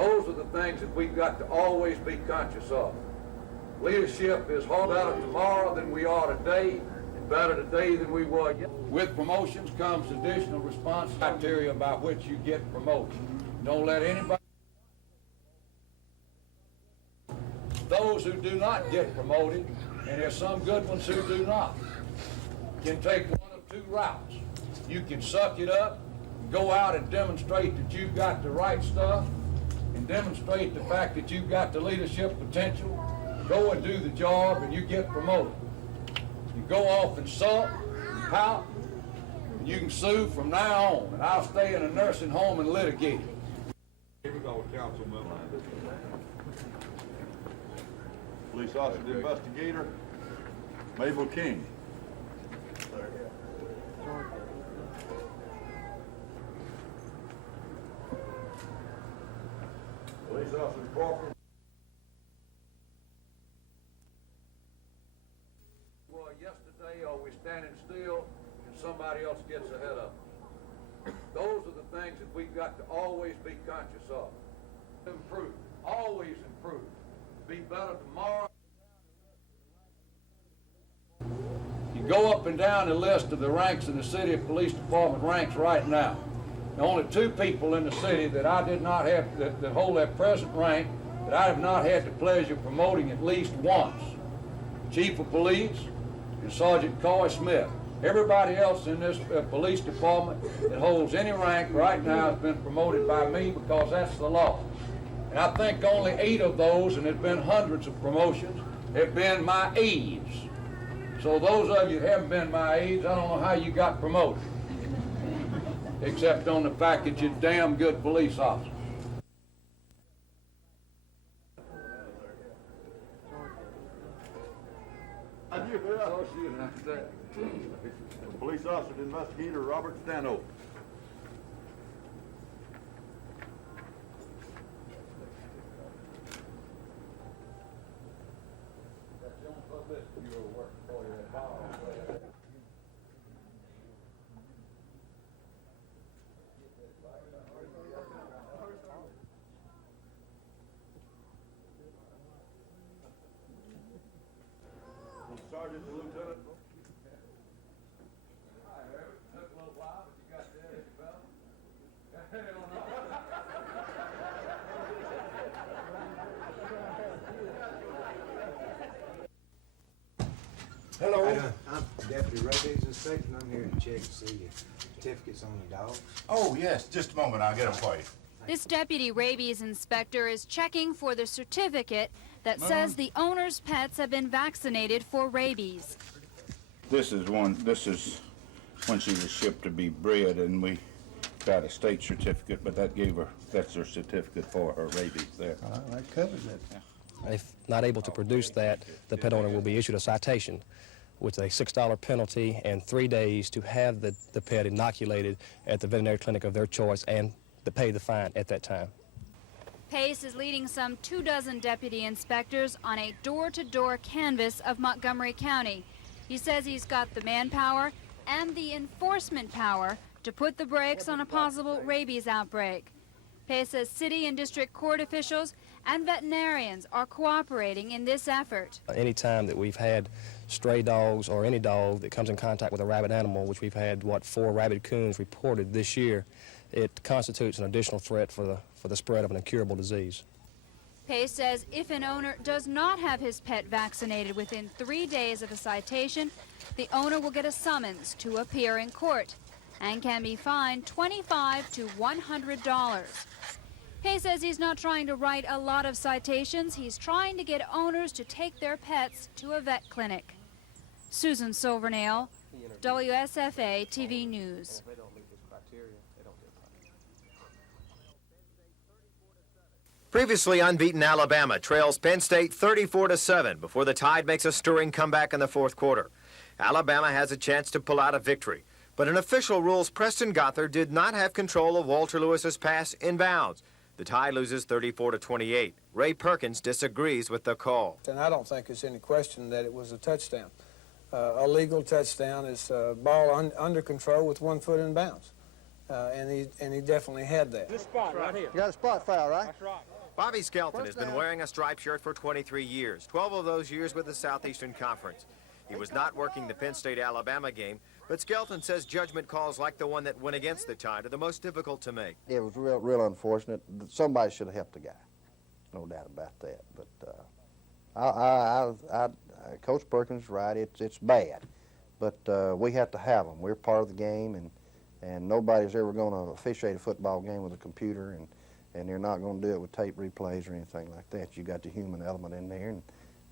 Those are the things that we've got to always be conscious of. Leadership is better tomorrow than we are today, and better today than we were yesterday. With promotions comes additional responsibility criteria by which you get promoted. Don't let anybody. Those who do not get promoted, and there's some good ones who do not, can take one of two routes. You can suck it up, go out and demonstrate that you've got the right stuff, and demonstrate the fact that you've got the leadership potential. Go and do the job, and you get promoted. You go off and sulk, and pout, and you can sue from now on, and I'll stay in a nursing home and litigate. Here we go, Councilman. Police Officer Investigator Mabel King. Police Officer Crawford. Well, yesterday, are we standing still and somebody else gets ahead of us? Those are the things that we've got to always be conscious of. Improve, always improve. Be better tomorrow. You go up and down the list of the ranks in the city police department ranks right now. There are only two people in the city that I did not have, that hold that present rank, that I have not had the pleasure of promoting at least once. Chief of Police and Sergeant Coy Smith. Everybody else in this police department that holds any rank right now has been promoted by me because that's the law. And I think only 8 of those, and there's been hundreds of promotions, have been my aides. So those of you that haven't been my aides, I don't know how you got promoted, except on the fact that you're damn good police officers. Police Officer Investigator Robert Stanhope. Sergeant to Lieutenant. Took a little while, but you got there, did you, fella? Hello. I'm Deputy Rabies Inspector, and I'm here to check to see your certificates on your dogs. Oh, yes. Just a moment. I'll get them for you. This Deputy Rabies Inspector is checking for the certificate that says the owner's pets have been vaccinated for rabies. This is when she was shipped to be bred, and we got a state certificate, but that's her certificate for her rabies there. That covers it. If not able to produce that, the pet owner will be issued a citation with a $6 penalty and 3 days to have the pet inoculated at the veterinary clinic of their choice and to pay the fine at that time. Pace is leading some 24 deputy inspectors on a door-to-door canvass of Montgomery County. He says he's got the manpower and the enforcement power to put the brakes on a possible rabies outbreak. Pace says city and district court officials and veterinarians are cooperating in this effort. Any time that we've had stray dogs or any dog that comes in contact with a rabid animal, which we've had, 4 rabid coons reported this year, it constitutes an additional threat for the spread of an incurable disease. Pace says if an owner does not have his pet vaccinated within 3 days of a citation, the owner will get a summons to appear in court and can be fined $25 to $100. Pace says he's not trying to write a lot of citations. He's trying to get owners to take their pets to a vet clinic. Susan Silvernail, WSFA TV News. Previously unbeaten Alabama trails Penn State 34-7 before the Tide makes a stirring comeback in the fourth quarter. Alabama has a chance to pull out a victory, but an official rules Preston Gothard did not have control of Walter Lewis's pass inbounds. The Tide loses 34-28. Ray Perkins disagrees with the call. And I don't think there's any question that it was a touchdown. A legal touchdown is ball under control with 1 foot in bounds. and he definitely had that. This spot right here. You got a spot foul, right? That's right. Bobby Skelton has been wearing a striped shirt for 23 years, 12 of those years with the Southeastern Conference. He was not working the Penn State-Alabama game, but Skelton says judgment calls like the one that went against the Tide are the most difficult to make. It was real unfortunate. Somebody should have helped the guy, no doubt about that. But Coach Perkins is right. It's bad, but we have to have them. We're part of the game, and nobody's ever going to officiate a football game with a computer, and they're not going to do it with tape replays or anything like that. You got the human element in there, and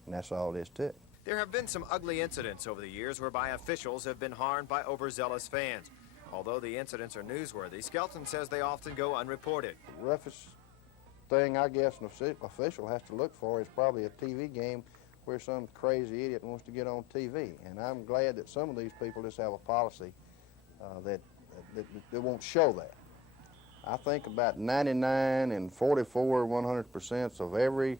that's all it is to it. There have been some ugly incidents over the years whereby officials have been harmed by overzealous fans. Although the incidents are newsworthy, Skelton says they often go unreported. The roughest thing I guess an official has to look for is probably a TV game where some crazy idiot wants to get on TV. And I'm glad that some of these people just have a policy that won't show that. I think about 99 and 44, 100% of every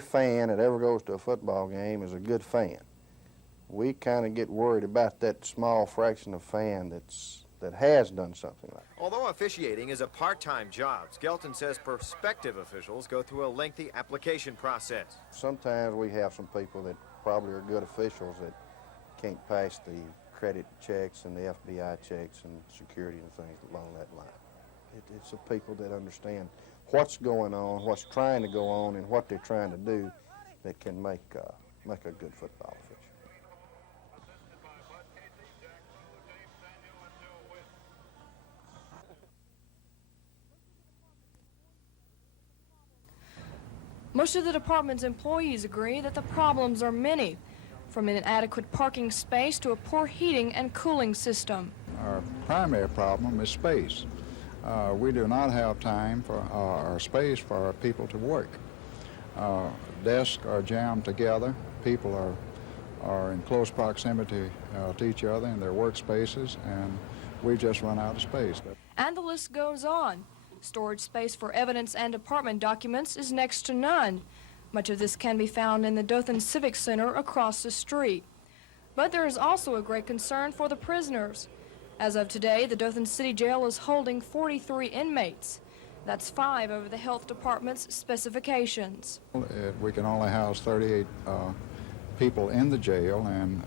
fan that ever goes to a football game is a good fan. We kind of get worried about that small fraction of fan that has done something like that. Although officiating is a part-time job, Skelton says prospective officials go through a lengthy application process. Sometimes we have some people that probably are good officials that can't pass the credit checks and the FBI checks and security and things along that line. It's the people that understand what's going on, what's trying to go on, and what they're trying to do that can make a good football official. Most of the department's employees agree that the problems are many, from inadequate parking space to a poor heating and cooling system. Our primary problem is space. We do not have time for or space for our people to work. Desks are jammed together. People are in close proximity to each other in their workspaces, and we just run out of space. And the list goes on. Storage space for evidence and department documents is next to none. Much of this can be found in the Dothan Civic Center across the street. But there is also a great concern for the prisoners. As of today, the Dothan City Jail is holding 43 inmates. That's 5 over the health department's specifications. We can only house 38 people in the jail, and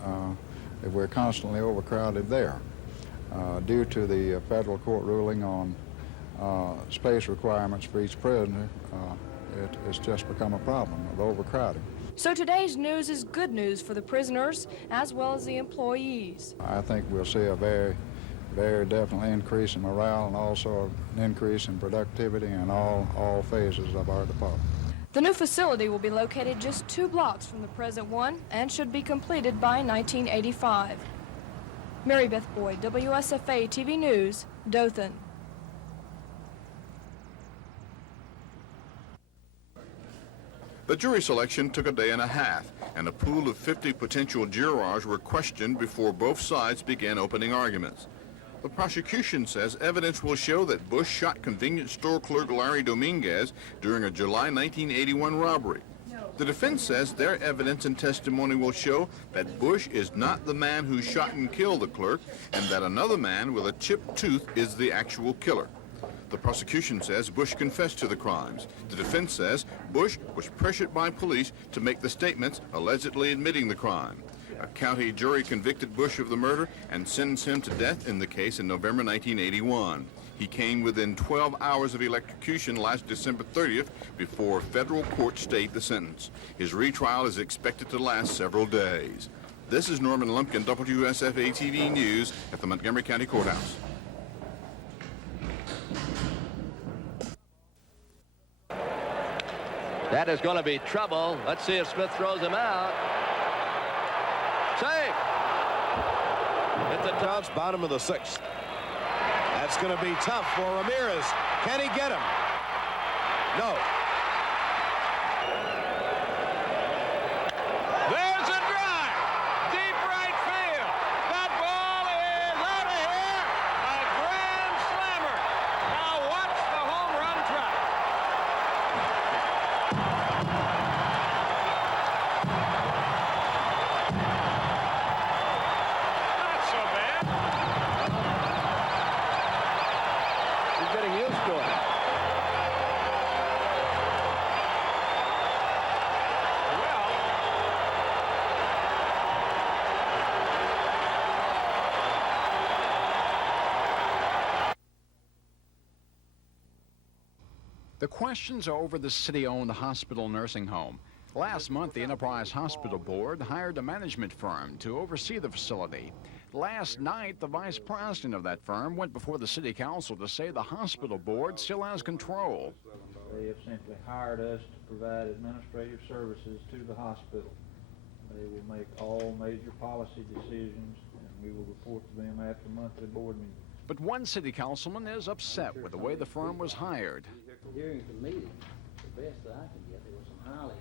we're constantly overcrowded there. Due to the federal court ruling on space requirements for each prisoner, it's just become a problem of overcrowding. So today's news is good news for the prisoners as well as the employees. I think we'll see a very definitely increase in morale and also an increase in productivity in all phases of our department. The new facility will be located just 2 blocks from the present one and should be completed by 1985. Mary Beth Boyd, WSFA TV News, Dothan. The jury selection took a day and a half, and a pool of 50 potential jurors were questioned before both sides began opening arguments. The prosecution says evidence will show that Bush shot convenience store clerk Larry Dominguez during a July 1981 robbery. The defense says their evidence and testimony will show that Bush is not the man who shot and killed the clerk, and that another man with a chipped tooth is the actual killer. The prosecution says Bush confessed to the crimes. The defense says Bush was pressured by police to make the statements allegedly admitting the crime. A county jury convicted Bush of the murder and sentenced him to death in the case in November 1981. He came within 12 hours of electrocution last December 30th before a federal court stayed the sentence. His retrial is expected to last several days. This is Norman Lumpkin, WSFA TV News at the Montgomery County Courthouse. That is going to be trouble. Let's see if Smith throws him out. Safe. At the Dodge, bottom of the 6th. That's going to be tough for Ramirez. Can he get him? No. There's a drive. Deep right field. That ball is out of here. A grand slammer. Now watch the home run track. Not so bad. The questions are over the city-owned hospital nursing home. Last month, the Enterprise Hospital Board hired a management firm to oversee the facility. Last night, the vice president of that firm went before the city council to say the hospital board still has control. They have simply hired us to provide administrative services to the hospital. They will make all major policy decisions, and we will report to them at the monthly board meeting. But one city councilman is upset with the way the firm was hired. During the meeting, the best that I can get, there was some highly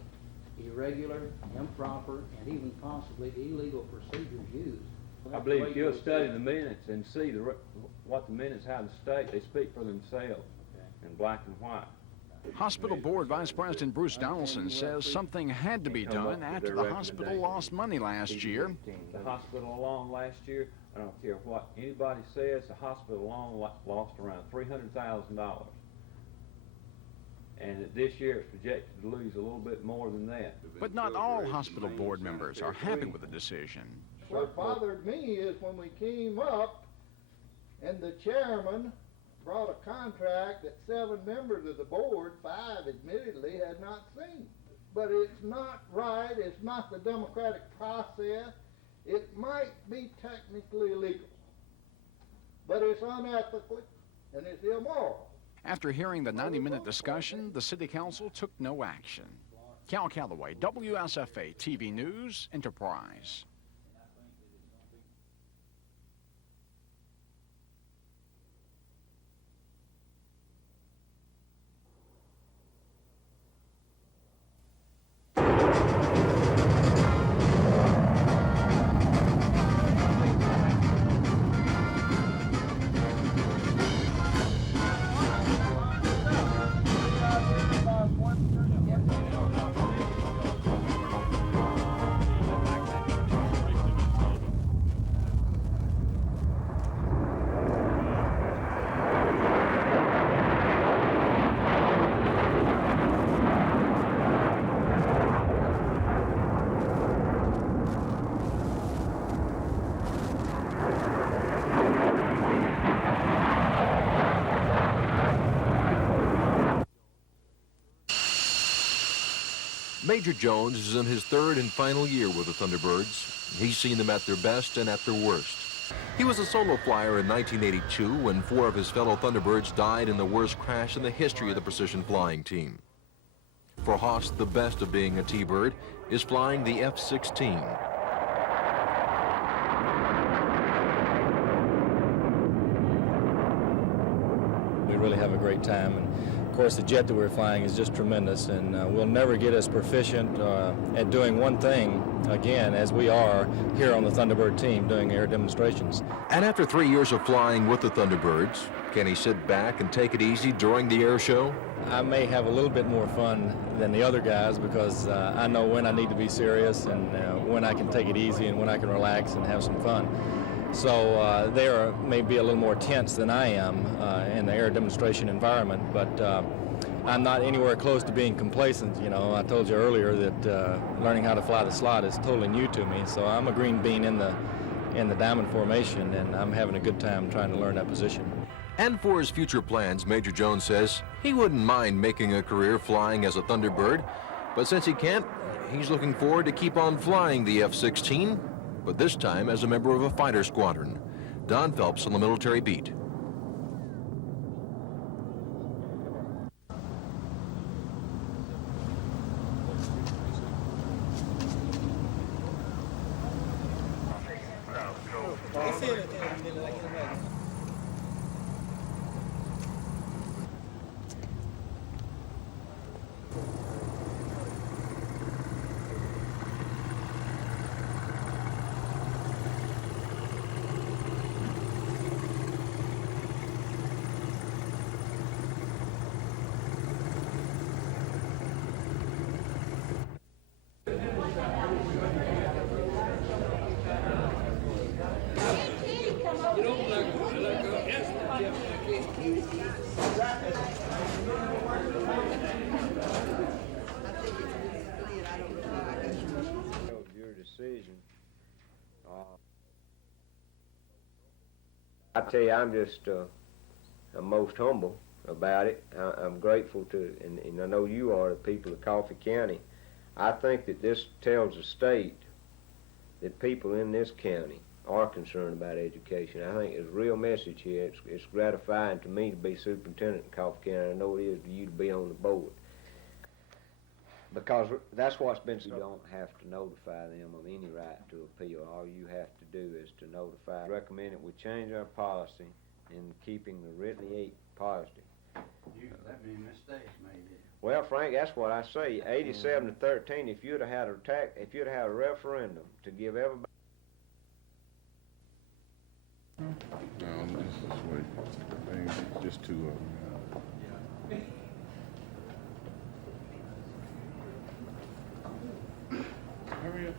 irregular, improper, and even possibly illegal procedures used. I believe if you'll study the minutes and see what the minutes have to state, they speak for themselves in black and white. Hospital Board Vice President Bruce Donaldson says something had to be done after the hospital lost money last year. The hospital alone last year, I don't care what anybody says, the hospital alone lost around $300,000. And this year it's projected to lose a little bit more than that. But not all hospital board members are happy with the decision. What bothered me is when we came up and the chairman brought a contract that 7 members of the board, 5 admittedly, had not seen. But it's not right, it's not the democratic process. It might be technically legal, but it's unethical and it's immoral. After hearing the 90-minute discussion, the city council took no action. Cal Calloway, WSFA TV News, Enterprise. Major Jones is in his 3rd and final year with the Thunderbirds. He's seen them at their best and at their worst. He was a solo flyer in 1982 when 4 of his fellow Thunderbirds died in the worst crash in the history of the precision flying team. For Haas, the best of being a T-Bird is flying the F-16. We really have a great time, and of course the jet that we're flying is just tremendous, and we'll never get as proficient at doing one thing again as we are here on the Thunderbird team doing air demonstrations. And after 3 years of flying with the Thunderbirds, can he sit back and take it easy during the air show? I may have a little bit more fun than the other guys because I know when I need to be serious and when I can take it easy and when I can relax and have some fun. So they may be a little more tense than I am in the air demonstration environment, but I'm not anywhere close to being complacent. You know, I told you earlier that learning how to fly the slot is totally new to me, so I'm a green bean in the diamond formation, and I'm having a good time trying to learn that position. And for his future plans, Major Jones says he wouldn't mind making a career flying as a Thunderbird, but since he can't, he's looking forward to keep on flying the F-16, but this time as a member of a fighter squadron. Don Phelps on the Military Beat. I tell you, I'm just most humble. about it. I'm grateful to, and I know you are, the people of Coffee County. I think that this tells the state that people in this county are concerned about education. I think there's a real message here. It's gratifying to me to be superintendent in Coffee County. I know it is to you to be on the board. Because that's what's been said. You don't have to notify them of any right to appeal. All you have to do is to notify. I recommend that we change our policy in keeping the written 8 positive. That means mistakes made it. Well, Frank, that's what I say. 87-13. If you'd have had a referendum to give everybody. No, let's just wait. Just 2 of them. Hurry up.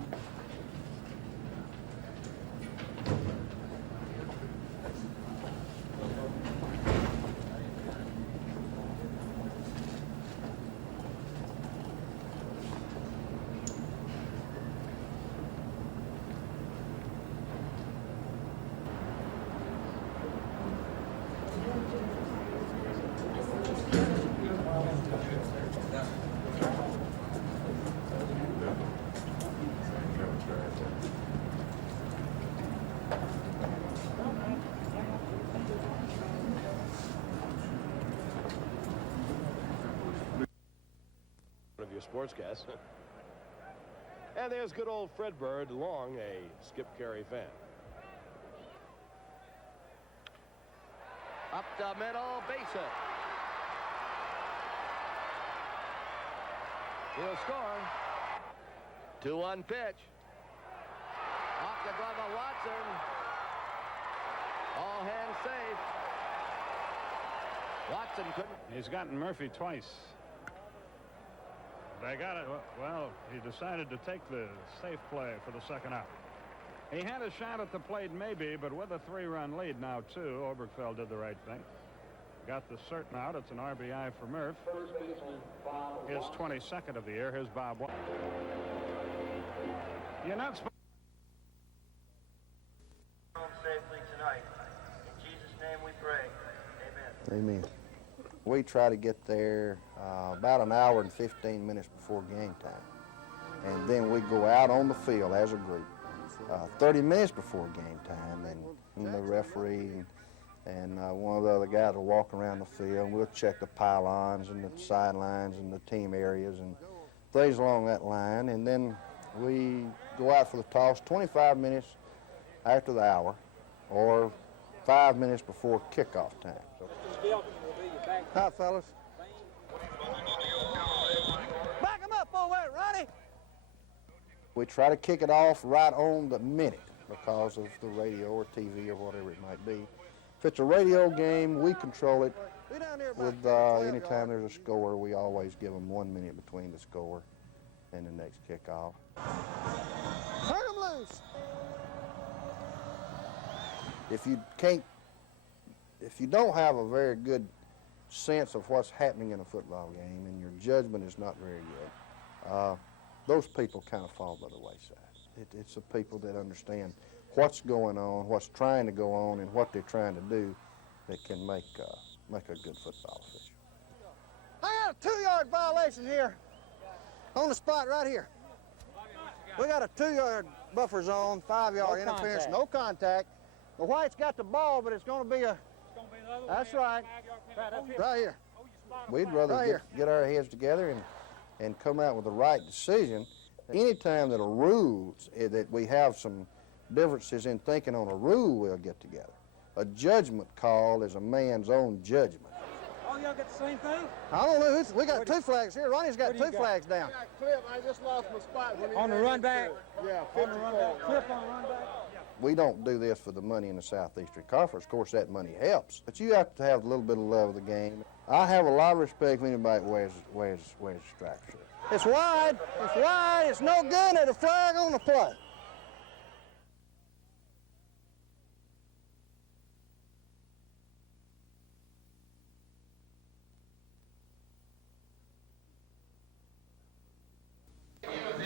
Of your sportscast. And there's good old Fred Bird, long a Skip Carey fan. Up the middle, base hit. He'll score. 2-1 pitch. Off the glove of Watson. All hands safe. Watson couldn't. He's gotten Murphy twice. They got it. Well, he decided to take the safe play for the second out. He had a shot at the plate maybe, but with a 3-run lead now, too, Obergefell did the right thing. Got the certain out. It's an RBI for Murph. His 22nd of the year. Here's Bob. You're not supposed safely tonight. In Jesus' name we pray. Amen. Amen. We try to get there about an hour and 15 minutes before game time. And then we go out on the field as a group 30 minutes before game time, and the referee and one of the other guys will walk around the field, and we'll check the pylons and the sidelines and the team areas and things along that line. And then we go out for the toss 25 minutes after the hour or 5 minutes before kickoff time. Hi, fellas. Back him up over there, Ronnie. We try to kick it off right on the minute because of the radio or TV or whatever it might be. If it's a radio game, we control it. With anytime there's a score, we always give them 1 minute between the score and the next kickoff. Turn him loose. If you don't have a very good sense of what's happening in a football game and your judgment is not very good, those people kind of fall by the wayside. It's the people that understand what's going on, what's trying to go on, and what they're trying to do that can make a good football official. I got a 2-yard violation here on the spot right here. We got a 2-yard buffer zone, 5-yard interference, no contact. The White's got the ball, but it's going to be a. That's right. Right here. We'd rather get our heads together and come out with the right decision. Anytime that a rule, that we have some differences in thinking on a rule, we'll get together. A judgment call is a man's own judgment. Oh, y'all got the same thing? I don't know. We got 2 flags here. Ronnie's got 2 flags down. I just lost my spot. On the run back? Yeah, on the run back. Clip on the run back? We don't do this for the money in the Southeastern Conference. Of course, that money helps, but you have to have a little bit of love of the game. I have a lot of respect for anybody that wears a striped shirt. It's wide. It's wide. It's no good at a flag on the play.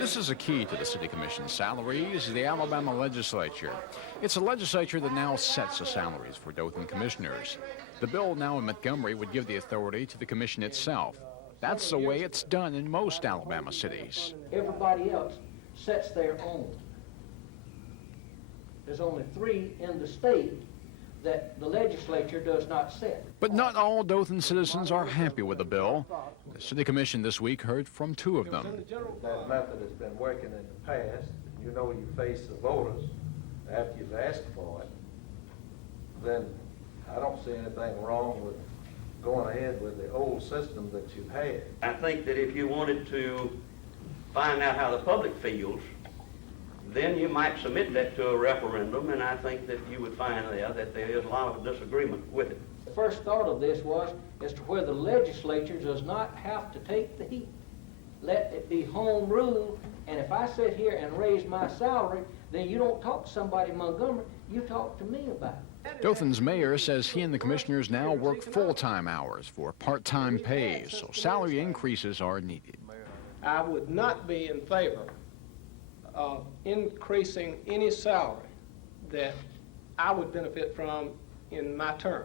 This is a key to the City Commission's salaries, the Alabama legislature. It's a legislature that now sets the salaries for Dothan commissioners. The bill now in Montgomery would give the authority to the commission itself. That's the way it's done in most Alabama cities. Everybody else sets their own. There's only 3 in the state that the legislature does not set. But not all Dothan citizens are happy with the bill. The City Commission this week heard from 2 of them. That method has been working in the past. You know you face the voters after you've asked for it. Then I don't see anything wrong with going ahead with the old system that you've had. I think that if you wanted to find out how the public feels, then you might submit that to a referendum, and I think that you would find there that there is a lot of disagreement with it. The first thought of this was as to where the legislature does not have to take the heat. Let it be home rule, and if I sit here and raise my salary, then you don't talk to somebody in Montgomery, you talk to me about it. Dothan's mayor says he and the commissioners now work full-time hours for part-time pay, so salary increases are needed. I would not be in favor of increasing any salary that I would benefit from in my term.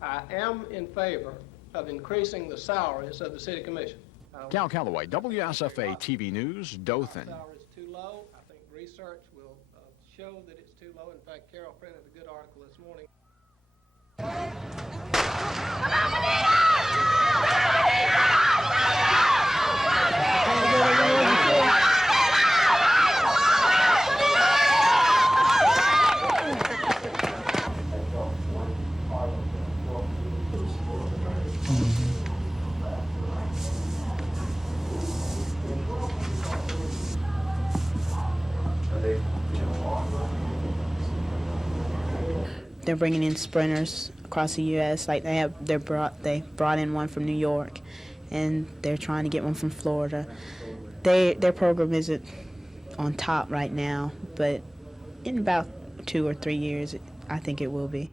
I am in favor of increasing the salaries of the City Commission. Cal Calloway, WSFA TV News, Dothan. The salary is too low. I think research will show that it's too low. In fact, Carol printed a good article this morning. They're bringing in sprinters across the U.S. Like they brought in one from New York, and they're trying to get one from Florida. Their program isn't on top right now, but in about 2 or 3 years, I think it will be.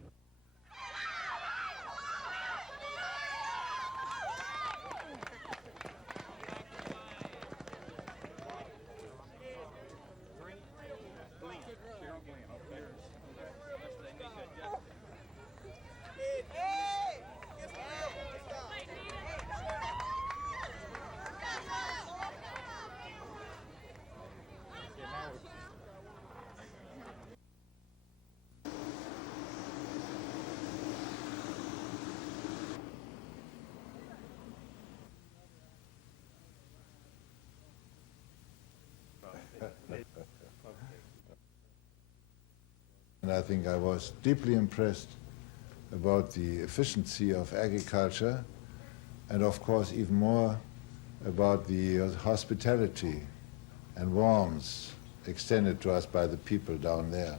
And I think I was deeply impressed about the efficiency of agriculture, and of course even more about the hospitality and warmth extended to us by the people down there.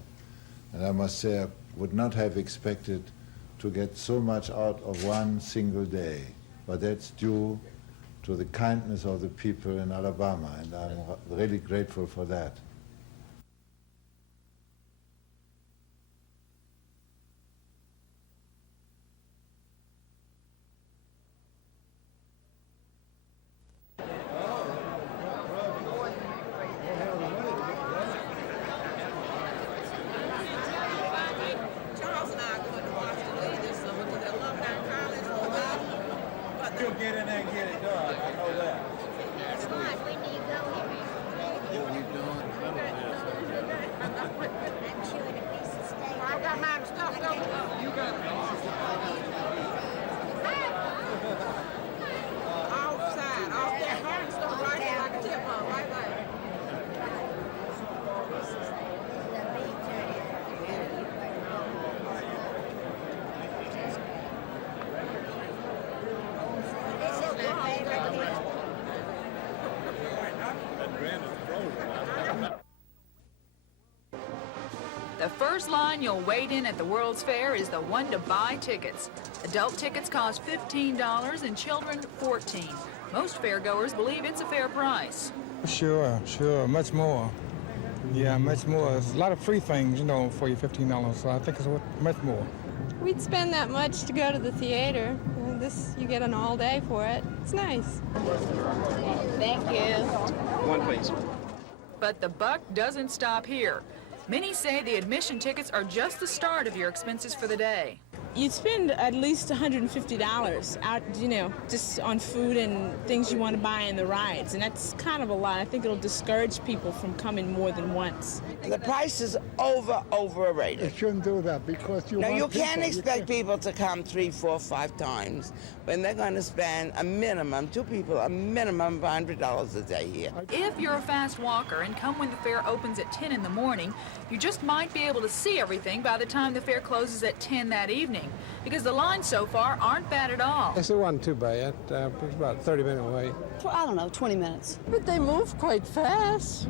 And I must say I would not have expected to get so much out of one single day, but that's due to the kindness of the people in Alabama, and I'm really grateful for that. The first line you'll wait in at the World's Fair is the one to buy tickets. Adult tickets cost $15 and children $14. Most fairgoers believe it's a fair price. Sure, much more. Yeah, much more. There's a lot of free things, you know, for your $15, so I think it's much more. We'd spend that much to go to the theater. this, you get an all day for it. It's nice. Thank you. One, please. But the buck doesn't stop here. Many say the admission tickets are just the start of your expenses for the day. You'd spend at least $150 out, you know, just on food and things you want to buy in the rides, and that's kind of a lot. I think it'll discourage people from coming more than once. The price is overrated. It shouldn't do that because No, you can't expect people to come 3, 4, 5 times when they're going to spend a minimum, 2 people, a minimum of $100 a day here. If you're a fast walker and come when the fair opens at 10 in the morning, you just might be able to see everything by the time the fair closes at 10 that evening, because the lines so far aren't bad at all. Yes, it wasn't too bad. It was about a 30-minute wait. I don't know, 20 minutes. But they move quite fast.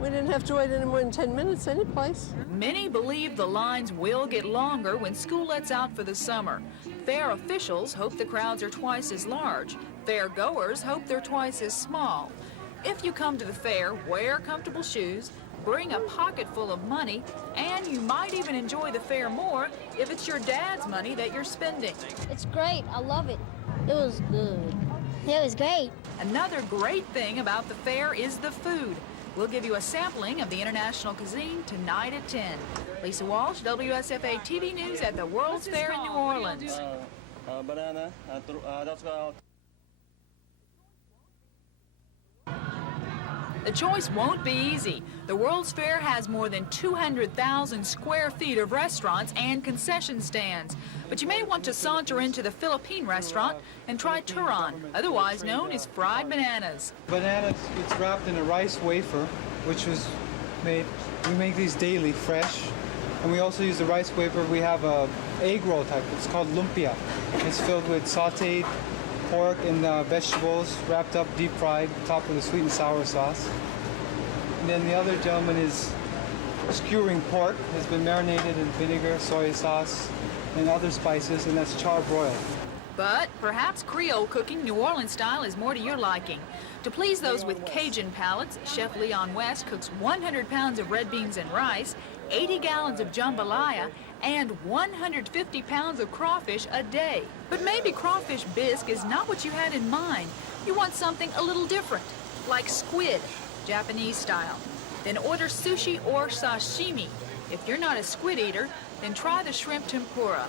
We didn't have to wait any more than 10 minutes any place. Many believe the lines will get longer when school lets out for the summer. Fair officials hope the crowds are twice as large. Fair goers hope they're twice as small. If you come to the fair, wear comfortable shoes, bring a pocket full of money, and you might even enjoy the fair more if it's your dad's money that you're spending. It's great. I love it. It was good. It was great. Another great thing about the fair is the food. We'll give you a sampling of the international cuisine tonight at 10. Lisa Walsh, WSFA TV News at the World's Fair in New Orleans. Banana, that's about. The choice won't be easy. The World's Fair has more than 200,000 square feet of restaurants and concession stands. But you may want to saunter into the Philippine restaurant and try turon, otherwise known as fried bananas. Banana, it's wrapped in a rice wafer, which was made, we make these daily fresh. And we also use the rice wafer, we have a egg roll type, it's called lumpia. It's filled with sauteed pork and vegetables, wrapped up, deep fried, topped with a sweet and sour sauce. And then the other gentleman is skewering pork. It's been marinated in vinegar, soy sauce, and other spices, and that's charbroiled. But perhaps Creole cooking New Orleans style is more to your liking. To please those with Cajun palates, Chef Leon West cooks 100 pounds of red beans and rice, 80 gallons of jambalaya, and 150 pounds of crawfish a day. But maybe crawfish bisque is not what you had in mind. You want something a little different, like squid, Japanese style. Then order sushi or sashimi. If you're not a squid eater, then try the shrimp tempura.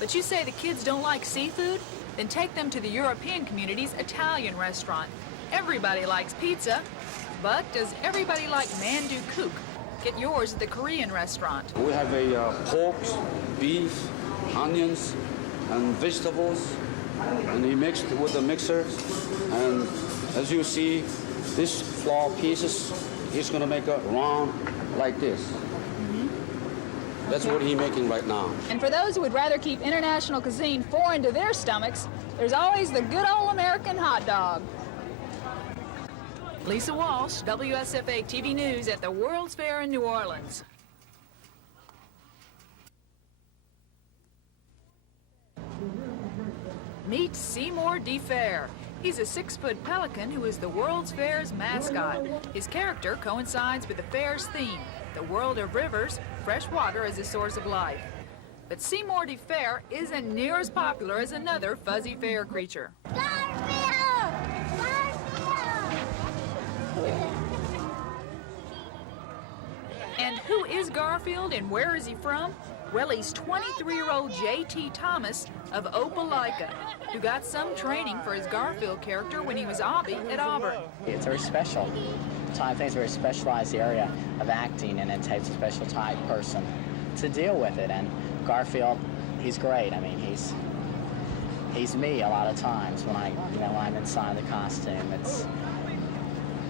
But you say the kids don't like seafood? Then take them to the European community's Italian restaurant. Everybody likes pizza, but does everybody like mandu kook? Get yours at the Korean restaurant. We have a pork, beef, onions, and vegetables, and he mixed it with the mixer. And as you see, this flour pieces, he's going to make a round like this. That's what he's making right now. And for those who would rather keep international cuisine foreign to their stomachs, there's always the good old American hot dog. Lisa Walsh, WSFA TV News at the World's Fair in New Orleans. Meet Seymour DeFair. He's a 6-foot pelican who is the World's Fair's mascot. His character coincides with the fair's theme, the world of rivers, fresh water as a source of life. But Seymour DeFair isn't near as popular as another fuzzy fair creature. And who is Garfield and where is he from? Well, he's 23-year-old J.T. Thomas of Opelika, who got some training for his Garfield character when he was Obby at Auburn. It's very special. I think it's a very specialized area of acting, and it takes a special type person to deal with it. And Garfield, he's great. I mean, he's me a lot of times when I'm inside the costume.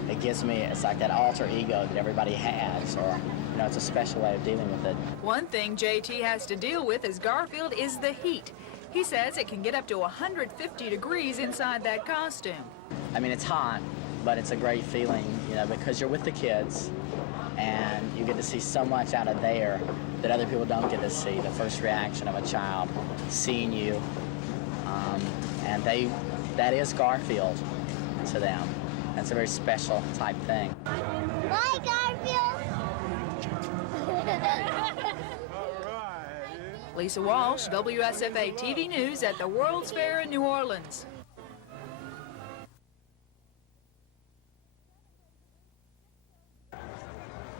It gives me, it's like that alter ego that everybody has, or it's a special way of dealing with it. One thing JT has to deal with as Garfield is the heat. He says it can get up to 150 degrees inside that costume. I mean, it's hot, but it's a great feeling, because you're with the kids, and you get to see so much out of there that other people don't get to see. The first reaction of a child seeing you, and that is Garfield to them. It's a very special type thing. Bye, Garfield. All right. Lisa Walsh, WSFA TV News at the World's Fair in New Orleans.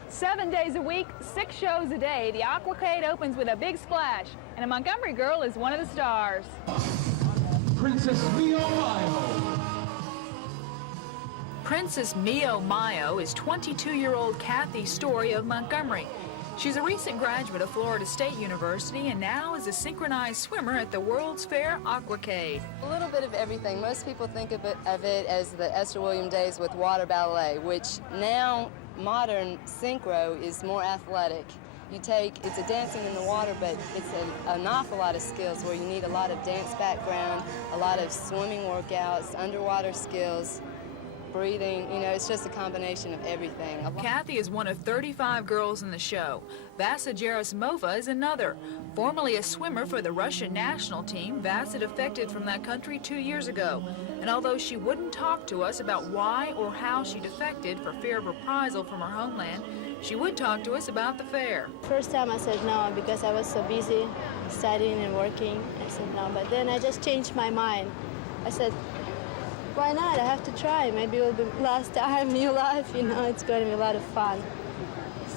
Seven days a week, 6 shows a day, the Aquacade opens with a big splash, and a Montgomery girl is one of the stars. Princess Mio Mayo. Princess Mio Mayo is 22-year-old Kathy Story of Montgomery. She's a recent graduate of Florida State University and now is a synchronized swimmer at the World's Fair Aquacade. A little bit of everything. Most people think of it as the Esther Williams days with water ballet, which now modern synchro is more athletic. It's a dancing in the water, but it's an awful lot of skills where you need a lot of dance background, a lot of swimming workouts, underwater skills, breathing, it's just a combination of everything. Kathy is one of 35 girls in the show. Vasa Gerasimova is another. Formerly a swimmer for the Russian national team, Vasa defected from that country 2 years ago. And although she wouldn't talk to us about why or how she defected for fear of reprisal from her homeland, she would talk to us about the fair. First time I said no because I was so busy studying and working. I said no, but then I just changed my mind. I said, why not? I have to try. Maybe it will be last time in your life, it's going to be a lot of fun.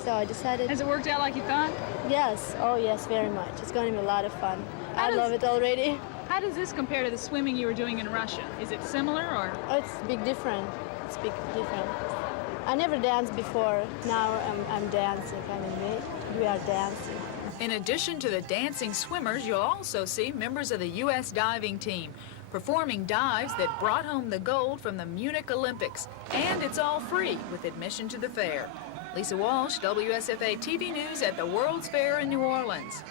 So I decided. Has it worked out like you thought? Yes. Oh, yes, very much. It's going to be a lot of fun. I love it already. How does this compare to the swimming you were doing in Russia? Is it similar or? Oh, it's big different. It's big different. I never danced before. Now I'm dancing. We are dancing. In addition to the dancing swimmers, you'll also see members of the U.S. diving team performing dives that brought home the gold from the Munich Olympics. And it's all free with admission to the fair. Lisa Walsh, WSFA TV News at the World's Fair in New Orleans.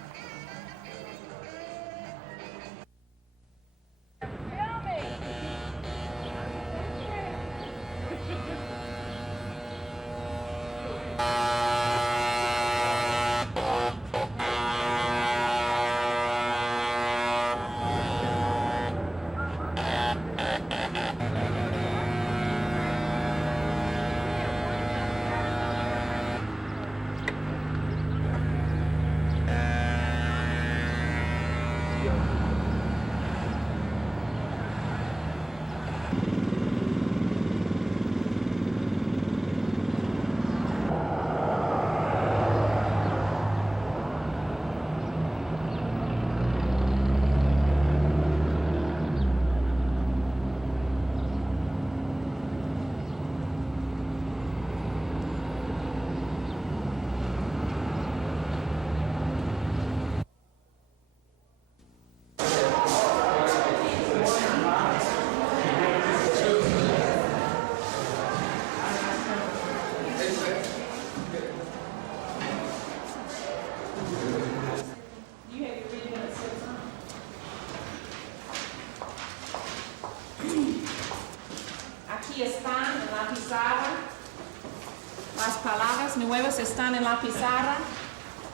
Las palabras nuevas están en la pizarra.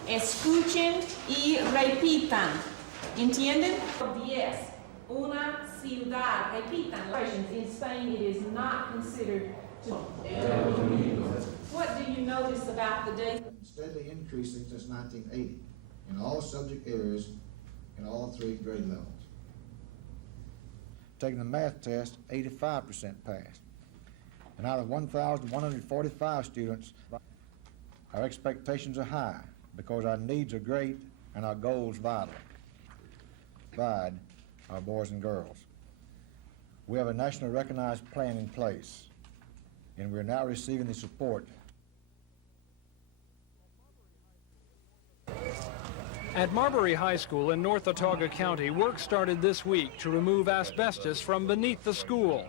Escuchen y repitan. ¿Entienden? 10. Una ciudad. Repitan. In Spain, it is not considered to. What do you notice about the day? Steadily increasing since 1980 in all subject areas in all 3 grade levels. Taking the math test, 85% passed. And out of 1,145 students, our expectations are high because our needs are great and our goals vital. Provide our boys and girls. We have a nationally recognized plan in place, and we're now receiving the support. At Marbury High School in North Autauga County, work started this week to remove asbestos from beneath the school.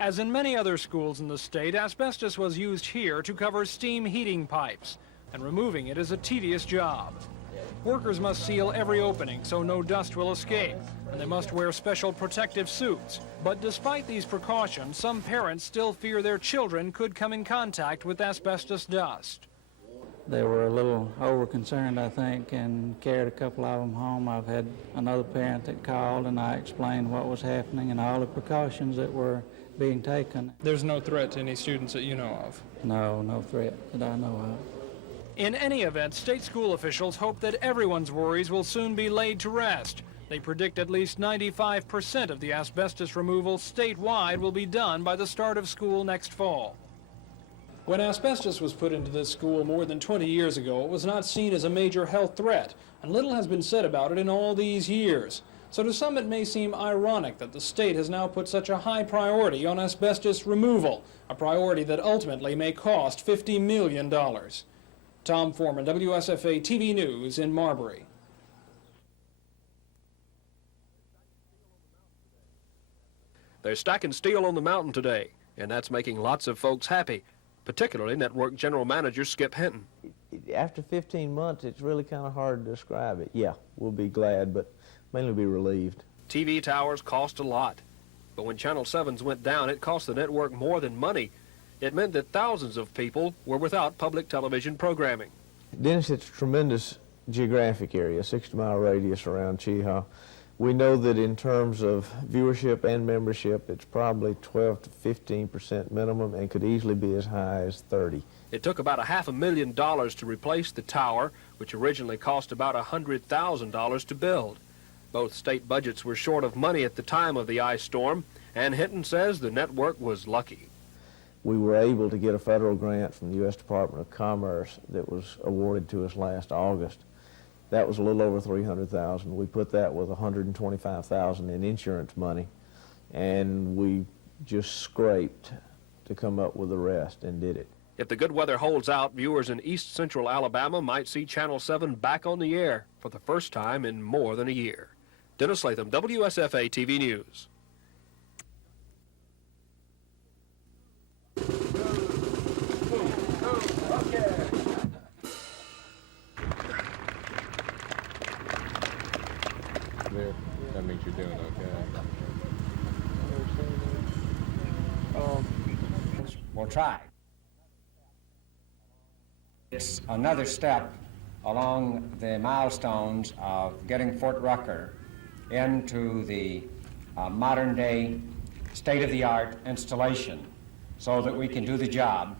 As in many other schools in the state, asbestos was used here to cover steam heating pipes, and removing it is a tedious job. Workers must seal every opening so no dust will escape, and they must wear special protective suits. But despite these precautions, some parents still fear their children could come in contact with asbestos dust. They were a little over-concerned, I think, and carried a couple of them home. I've had another parent that called, and I explained what was happening and all the precautions that were being taken. There's no threat to any students that you know of? No, no threat that I know of. In any event, state school officials hope that everyone's worries will soon be laid to rest. They predict at least 95% of the asbestos removal statewide will be done by the start of school next fall. When asbestos was put into this school more than 20 years ago, it was not seen as a major health threat, and little has been said about it in all these years. So to some it may seem ironic that the state has now put such a high priority on asbestos removal, a priority that ultimately may cost $50 million. Tom Foreman, WSFA TV News in Marbury. They're stacking steel on the mountain today, and that's making lots of folks happy, particularly Network General Manager Skip Hinton. After 15 months, it's really kind of hard to describe it. Yeah, we'll be glad, but mainly be relieved. TV towers cost a lot, but when Channel 7's went down, it cost the network more than money. It meant that thousands of people were without public television programming. Dennis, it's a tremendous geographic area, 60-mile radius around Cheehaw. We know that in terms of viewership and membership, it's probably 12 to 15% minimum and could easily be as high as 30. It took about $500,000 to replace the tower, which originally cost about $100,000 to build. Both state budgets were short of money at the time of the ice storm, and Hinton says the network was lucky. We were able to get a federal grant from the U.S. Department of Commerce that was awarded to us last August. That was a little over $300,000. We put that with $125,000 in insurance money, and we just scraped to come up with the rest and did it. If the good weather holds out, viewers in east central Alabama might see Channel 7 back on the air for the first time in more than a year. Dennis Latham, WSFA TV News. That means you're doing okay. We'll try. It's another step along the milestones of getting Fort Rucker into the modern-day, state-of-the-art installation so that we can do the job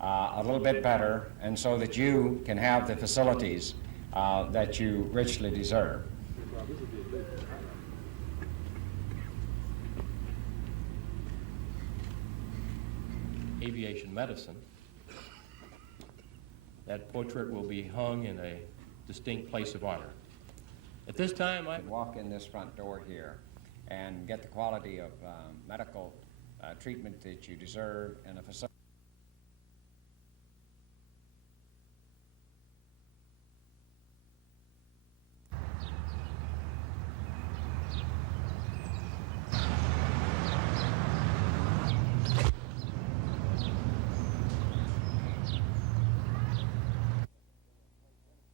a little bit better and so that you can have the facilities that you richly deserve. Aviation medicine. That portrait will be hung in a distinct place of honor. At this time, I walk in this front door here and get the quality of medical treatment that you deserve in a facility.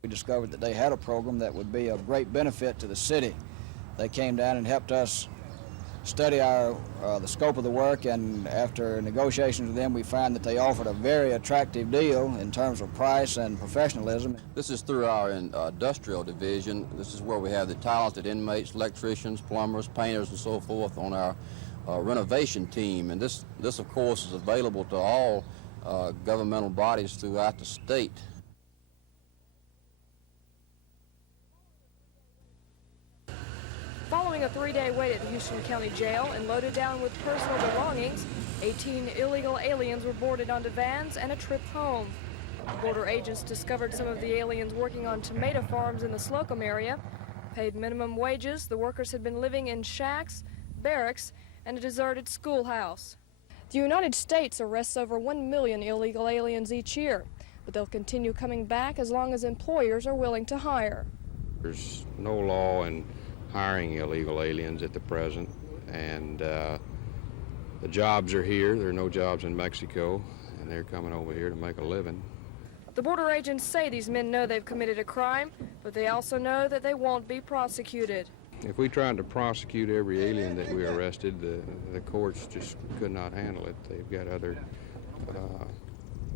We discovered that they had a program that would be of great benefit to the city. They came down and helped us study the scope of the work, and after negotiations with them, we found that they offered a very attractive deal in terms of price and professionalism. This is through our industrial division. This is where we have the talented inmates, electricians, plumbers, painters, and so forth on our renovation team. And this, of course, is available to all governmental bodies throughout the state. Following a 3-day wait at the Houston County Jail and loaded down with personal belongings, 18 illegal aliens were boarded onto vans and a trip home. Border agents discovered some of the aliens working on tomato farms in the Slocum area. Paid minimum wages, the workers had been living in shacks, barracks, and a deserted schoolhouse. The United States arrests over 1 million illegal aliens each year, but they'll continue coming back as long as employers are willing to hire. There's no law in hiring illegal aliens at the present, and the jobs are here. There are no jobs in Mexico, and they're coming over here to make a living. The border agents say these men know they've committed a crime, but they also know that they won't be prosecuted. If we tried to prosecute every alien that we arrested, the courts just could not handle it. They've got other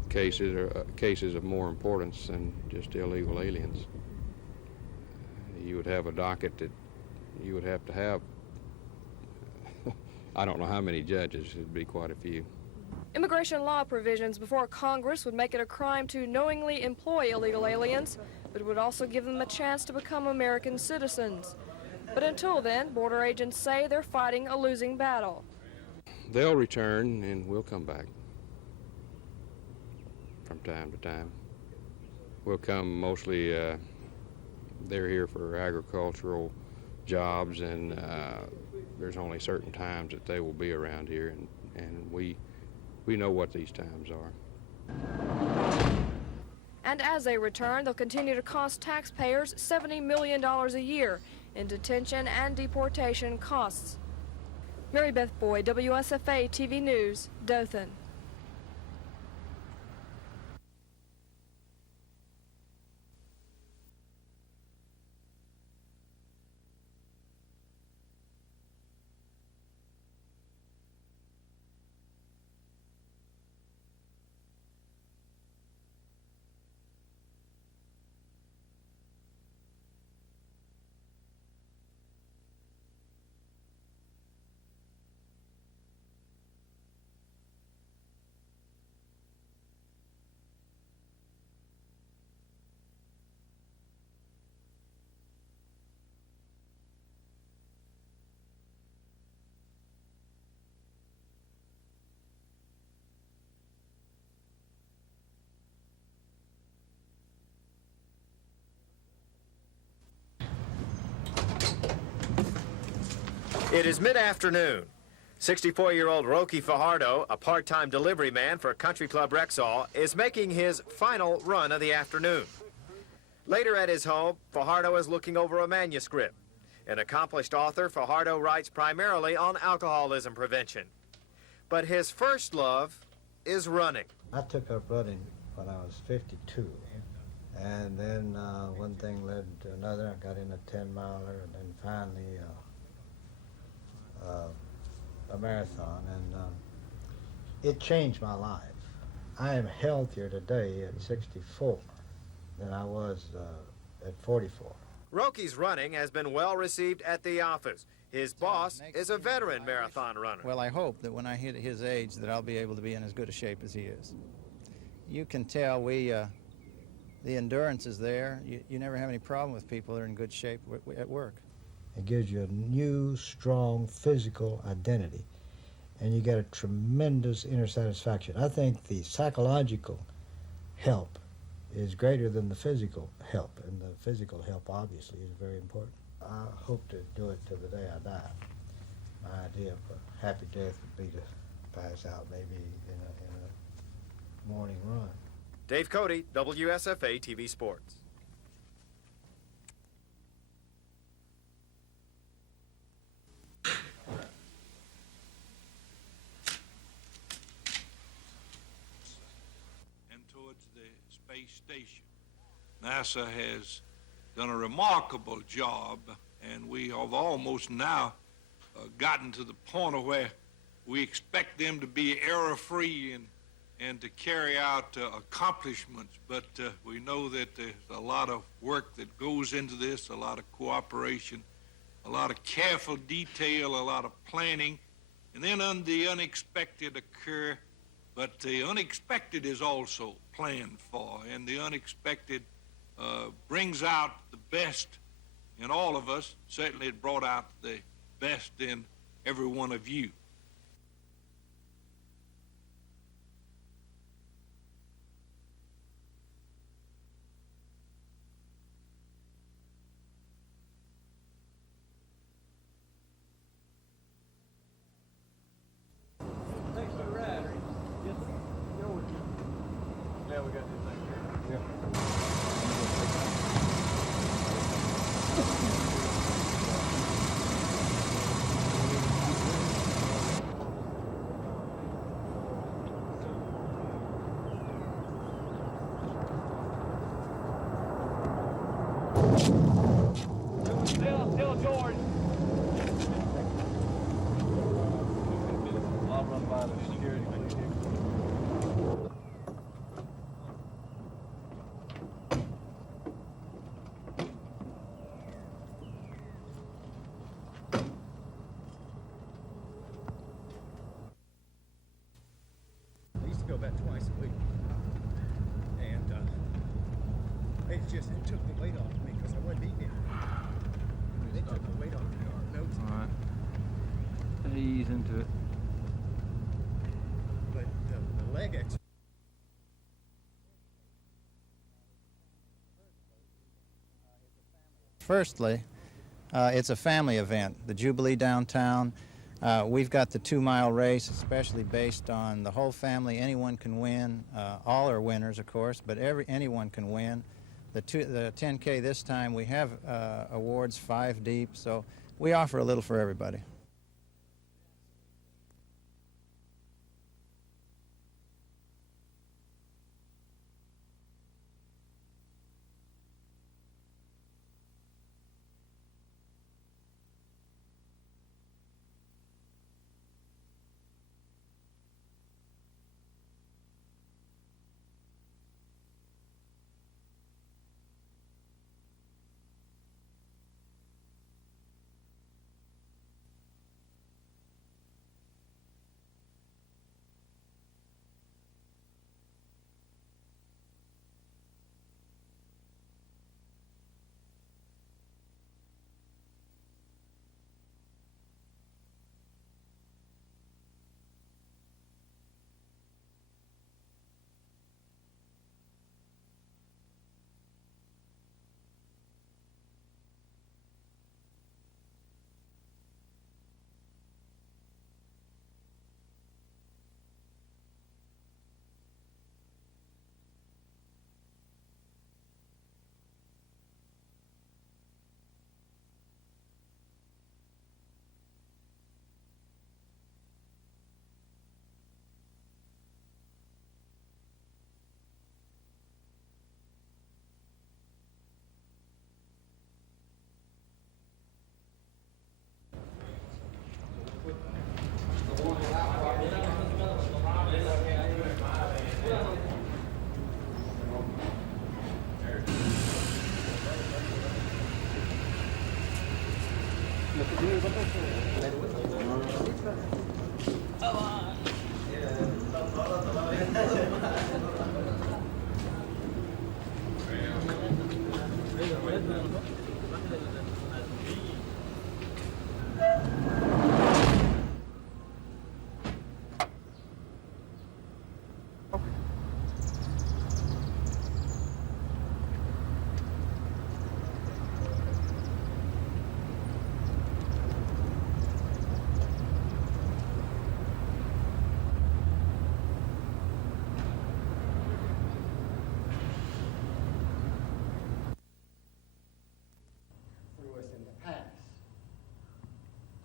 cases of more importance than just illegal aliens. You would have a docket that you would have to have, I don't know how many judges, it'd be quite a few. Immigration law provisions before Congress would make it a crime to knowingly employ illegal aliens, but it would also give them a chance to become American citizens. But until then, border agents say they're fighting a losing battle. They'll return and we'll come back from time to time. We'll come mostly, they're here for agricultural jobs, and there's only certain times that they will be around here, and we know what these times are. And as they return, they'll continue to cost taxpayers $70 million a year in detention and deportation costs. Mary Beth Boyd, WSFA TV News, Dothan. It is mid-afternoon. 64-year-old Roky Fajardo, a part-time delivery man for Country Club Rexall, is making his final run of the afternoon. Later at his home, Fajardo is looking over a manuscript. An accomplished author, Fajardo writes primarily on alcoholism prevention. But his first love is running. I took up running when I was 52. And then one thing led to another. I got in a 10-miler, and then finally a marathon, and it changed my life. I am healthier today at 64 than I was at 44. Roky's running has been well received at the office. His boss is a veteran marathon runner. Well, I hope that when I hit his age that I'll be able to be in as good a shape as he is. You can tell the endurance is there. You never have any problem with people that are in good shape at work. It gives you a new, strong physical identity, and you get a tremendous inner satisfaction. I think the psychological help is greater than the physical help, and the physical help obviously is very important. I hope to do it till the day I die. My idea of a happy death would be to pass out maybe in a morning run. Dave Cody, WSFA TV Sports. Station. NASA has done a remarkable job, and we have almost now gotten to the point of where we expect them to be error-free and to carry out accomplishments, but we know that there's a lot of work that goes into this, a lot of cooperation, a lot of careful detail, a lot of planning, and then the unexpected occur. But the unexpected is also planned for, and the unexpected brings out the best in all of us. Certainly it brought out the best in every one of you. Still George. I'll run by the security. about twice a week. And it took the weight off me because I wasn't eating it. It took the weight off me. No, All right. Ease into it. but the leg exercise. Firstly, it's a family event. The Jubilee downtown, we've got the 2-mile race, especially based on the whole family. Anyone can win. All are winners, of course, but anyone can win. The 10K this time, we have awards 5 deep, so we offer a little for everybody.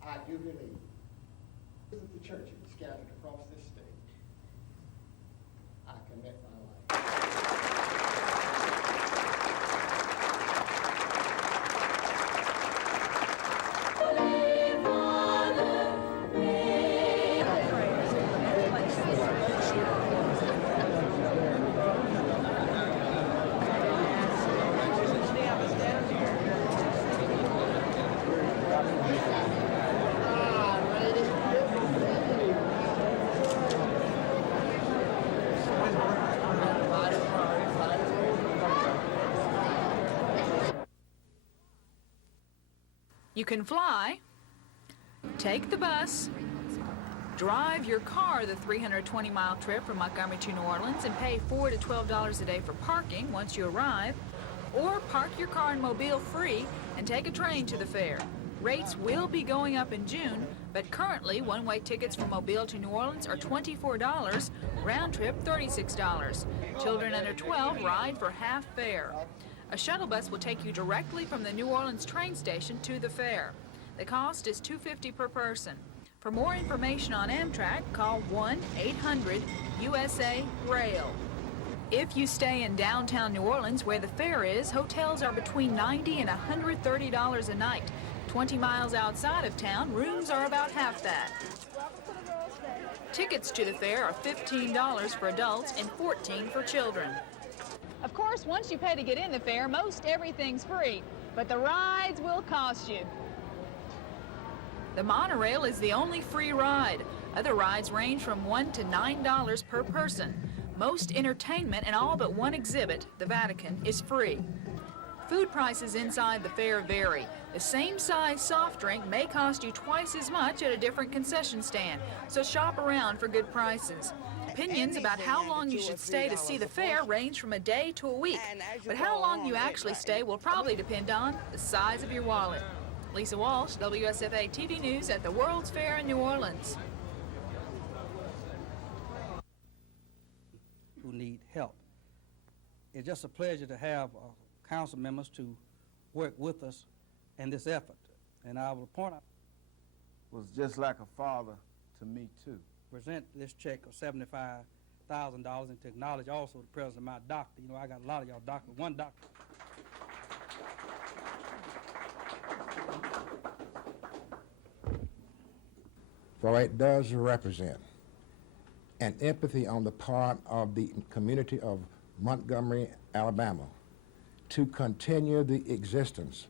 I do believe the churches scattered across this state, I commit my life. You can fly, take the bus, drive your car the 320-mile trip from Montgomery to New Orleans and pay $4 to $12 a day for parking once you arrive, or park your car in Mobile free and take a train to the fair. Rates will be going up in June, but currently one-way tickets from Mobile to New Orleans are $24, round trip $36. Children under 12 ride for half fare. A shuttle bus will take you directly from the New Orleans train station to the fair. The cost is $2.50 per person. For more information on Amtrak, call 1-800-USA-RAIL. If you stay in downtown New Orleans where the fair is, hotels are between $90 and $130 a night. 20 miles outside of town, rooms are about half that. Tickets to the fair are $15 for adults and $14 for children. Of course, once you pay to get in the fair, most everything's free, but the rides will cost you. The monorail is the only free ride. Other rides range from $1 to $9 per person. Most entertainment and all but one exhibit, the Vatican, is free. Food prices inside the fair vary. The same size soft drink may cost you twice as much at a different concession stand, so shop around for good prices. Opinions about how long you should stay to see the fair range from a day to a week, but how long you actually stay will probably depend on the size of your wallet. Lisa Walsh, WSFA TV News at the World's Fair in New Orleans. Who need help. It's just a pleasure to have council members to work with us in this effort. And I will point out, was just like a father to me too. Present this check of $75,000 and to acknowledge also the presence of my doctor. You know, I got a lot of y'all doctors. One doctor. For it does represent an empathy on the part of the community of Montgomery, Alabama, to continue the existence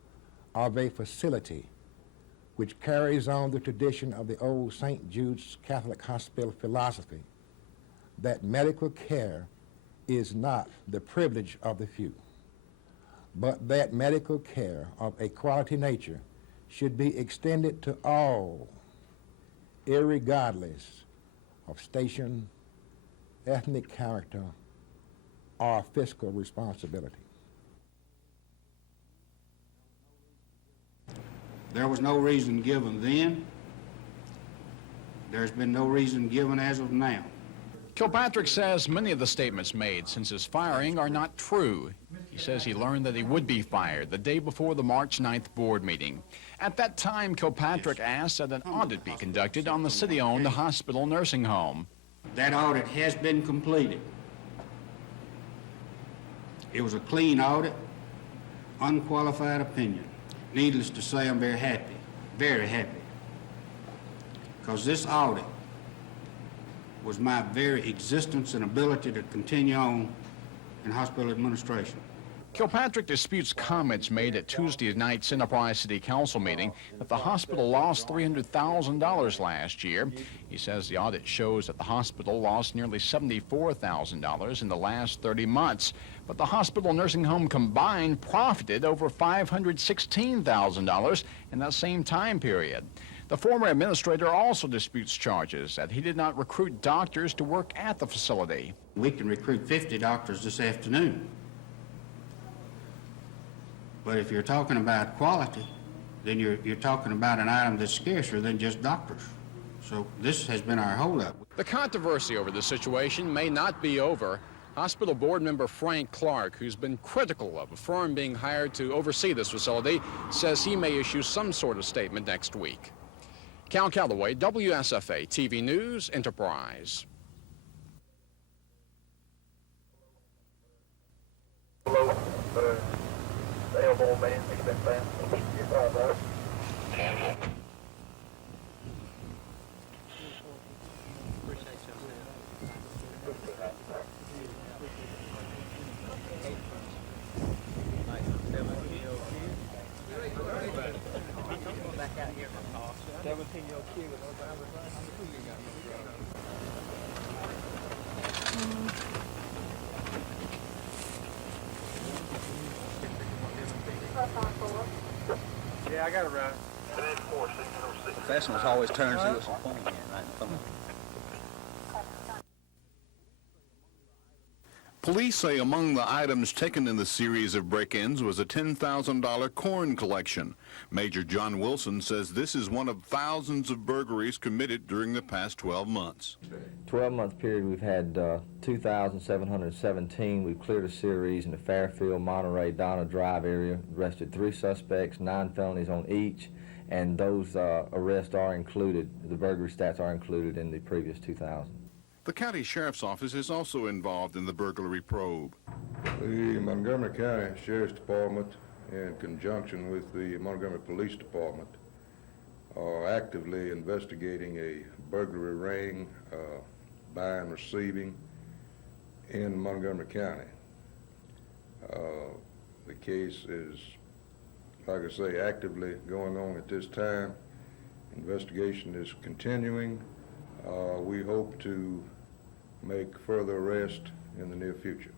of a facility which carries on the tradition of the old St. Jude's Catholic Hospital philosophy that medical care is not the privilege of the few, but that medical care of a quality nature should be extended to all, irregardless of station, ethnic character, or fiscal responsibility. There was no reason given then. There's been no reason given as of now. Kilpatrick says many of the statements made since his firing are not true. He says he learned that he would be fired the day before the March 9th board meeting. At that time, Kilpatrick asked that an audit be conducted on the city-owned hospital nursing home. That audit has been completed. It was a clean audit, unqualified opinion. Needless to say, I'm very happy, because this audit was my very existence and ability to continue on in hospital administration. Kilpatrick disputes comments made at Tuesday night's Enterprise City Council meeting that the hospital lost $300,000 last year. He says the audit shows that the hospital lost nearly $74,000 in the last 30 months, but the hospital nursing home combined profited over $516,000 in that same time period. The former administrator also disputes charges that he did not recruit doctors to work at the facility. We can recruit 50 doctors this afternoon. But if you're talking about quality, then you're talking about an item that's scarcer than just doctors. So this has been our holdup. The controversy over the situation may not be over. Hospital board member Frank Clark, who's been critical of a firm being hired to oversee this facility, says he may issue some sort of statement next week. Cal Calloway, WSFA TV News, Enterprise. Yeah, I got it right. Professionals always turn to us and point at right in front of them. Police say among the items taken in the series of break-ins was a $10,000 corn collection. Major John Wilson says this is one of thousands of burglaries committed during the past 12 months. 12-month period, we've had 2,717. We've cleared a series in the Fairfield, Monterey, Donna Drive area, arrested 3 suspects, 9 felonies on each, and those arrests are included, the burglary stats are included in the previous 2,000. The county sheriff's office is also involved in the burglary probe. The Montgomery County Sheriff's Department, in conjunction with the Montgomery Police Department, are actively investigating a burglary ring, buying and receiving in Montgomery County. The case is, like I say, actively going on at this time. Investigation is continuing. We hope to make further arrests in the near future.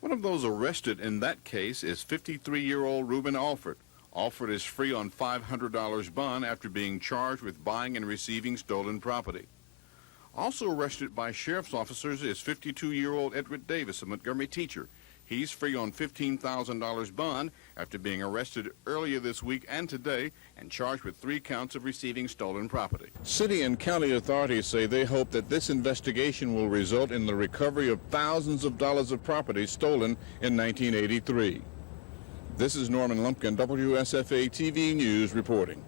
One of those arrested in that case is 53-year-old Reuben Alford. Alford is free on $500 bond after being charged with buying and receiving stolen property. Also arrested by sheriff's officers is 52-year-old Edward Davis, a Montgomery teacher. He's free on $15,000 bond after being arrested earlier this week and today and charged with 3 counts of receiving stolen property. City and county authorities say they hope that this investigation will result in the recovery of thousands of dollars of property stolen in 1983. This is Norman Lumpkin, WSFA TV News reporting.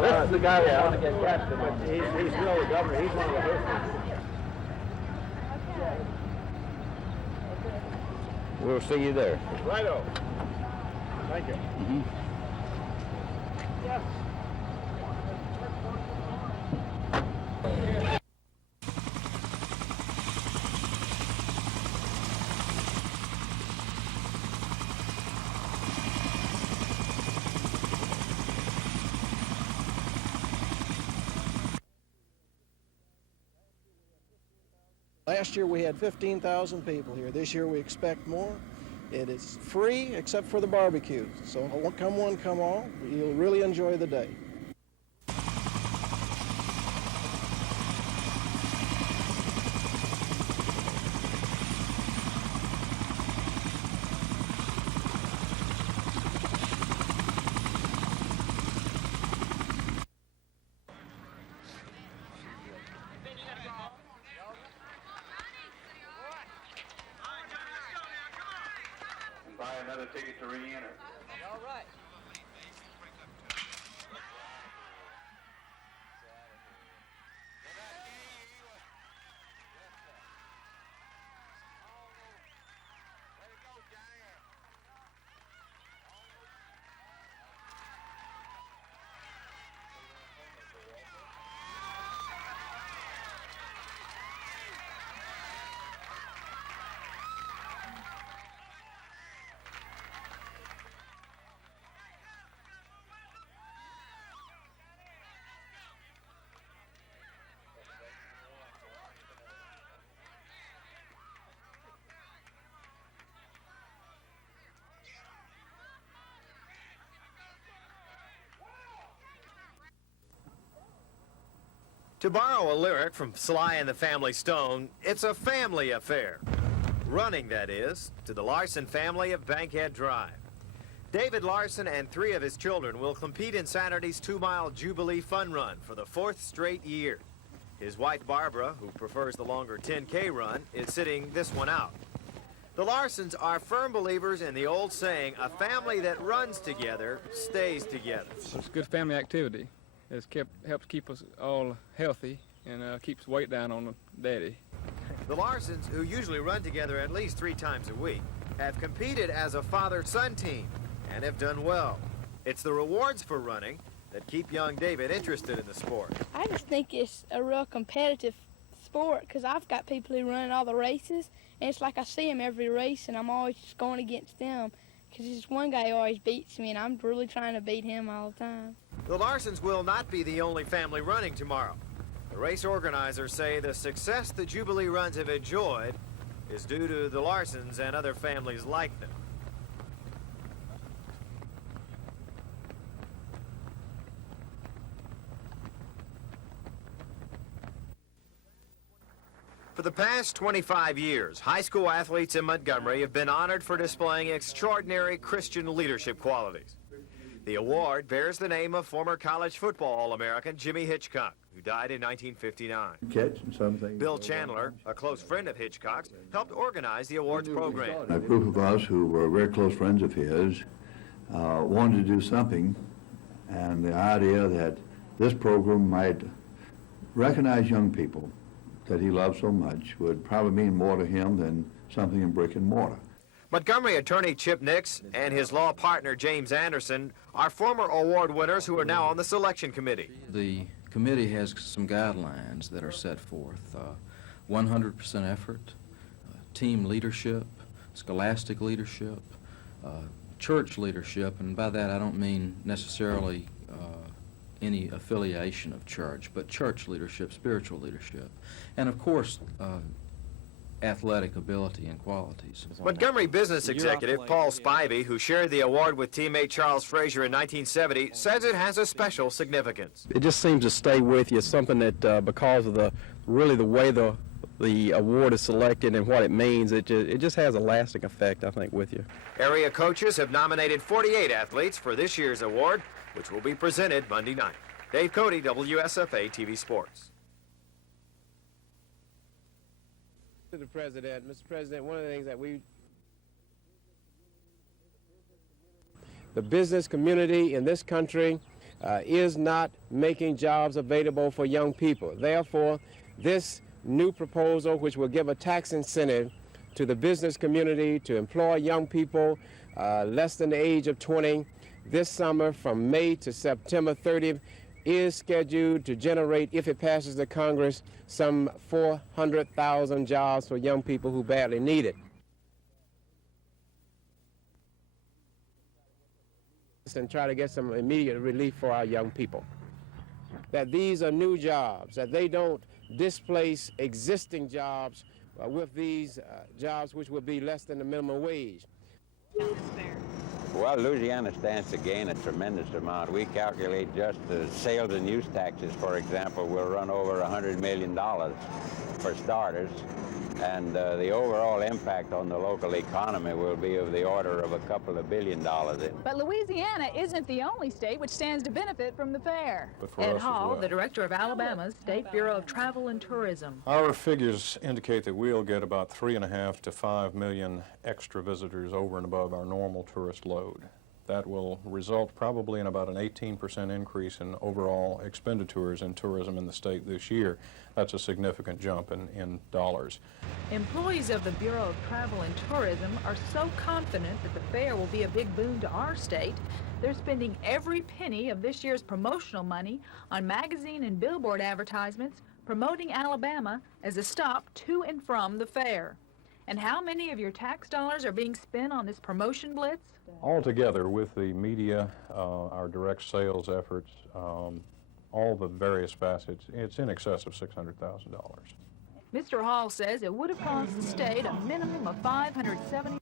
This is the guy that ought to get captured, but he's still the governor. He's one of the first. We'll see you there. Righto. Thank you. Yes. Last year we had 15,000 people here. This year we expect more. It is free except for the barbecue. So come one, come all. You'll really enjoy the day. Buy another ticket to re-enter. All right. To borrow a lyric from Sly and the Family Stone, it's a family affair. Running, that is, to the Larson family of Bankhead Drive. David Larson and 3 of his children will compete in Saturday's 2-mile Jubilee Fun Run for the 4th straight year. His wife, Barbara, who prefers the longer 10K run, is sitting this one out. The Larsons are firm believers in the old saying, a family that runs together stays together. It's a good family activity. It's helps keep us all healthy and keeps weight down on Daddy. The Larsons, who usually run together at least 3 times a week, have competed as a father-son team and have done well. It's the rewards for running that keep young David interested in the sport. I just think it's a real competitive sport because I've got people who run all the races, and it's like I see them every race, and I'm always just going against them because there's one guy who always beats me, and I'm really trying to beat him all the time. The Larsons will not be the only family running tomorrow. The race organizers say the success the Jubilee runs have enjoyed is due to the Larsons and other families like them. For the past 25 years, high school athletes in Montgomery have been honored for displaying extraordinary Christian leadership qualities. The award bears the name of former college football All-American Jimmy Hitchcock, who died in 1959. Catching something. Bill Chandler, a close friend of Hitchcock's, helped organize the awards program. A group of us who were very close friends of his wanted to do something, and the idea that this program might recognize young people that he loved so much would probably mean more to him than something in brick and mortar. Montgomery attorney Chip Nix and his law partner James Anderson are former award winners who are now on the selection committee. The committee has some guidelines that are set forth. 100% effort, team leadership, scholastic leadership, church leadership, and by that I don't mean necessarily any affiliation of church, but church leadership, spiritual leadership, and of course athletic ability and qualities. Montgomery business executive Paul Spivey, who shared the award with teammate Charles Frazier in 1970, says it has a special significance. It just seems to stay with you. It's something that because of the way the award is selected and what it means, it just has a lasting effect, I think, with you. Area coaches have nominated 48 athletes for this year's award, which will be presented Monday night. Dave Cody, WSFA TV Sports. To the President, Mr. President, one of the things that the business community in this country is not making jobs available for young people. Therefore, this new proposal, which will give a tax incentive to the business community to employ young people less than the age of 20 this summer from May to September 30th, is scheduled to generate, if it passes the Congress, some 400,000 jobs for young people who badly need it. And try to get some immediate relief for our young people. That these are new jobs, that they don't displace existing jobs with these jobs which would be less than the minimum wage. Well, Louisiana stands to gain a tremendous amount. We calculate just the sales and use taxes, for example, will run over $100 million for starters, and the overall impact on the local economy will be of the order of a couple of $2 billion. But Louisiana isn't the only state which stands to benefit from the fair. Ed Hall, the director of Alabama's State Bureau of Travel and Tourism. Our figures indicate that we'll get about 3.5 to 5 million extra visitors over and above our normal tourist load. That will result probably in about an 18% increase in overall expenditures in tourism in the state this year. That's a significant jump in dollars. Employees of the Bureau of Travel and Tourism are so confident that the fair will be a big boon to our state, they're spending every penny of this year's promotional money on magazine and billboard advertisements promoting Alabama as a stop to and from the fair. And how many of your tax dollars are being spent on this promotion blitz? Altogether, with the media, our direct sales efforts, all the various facets, it's in excess of $600,000. Mr. Hall says it would have cost the state a minimum of $570.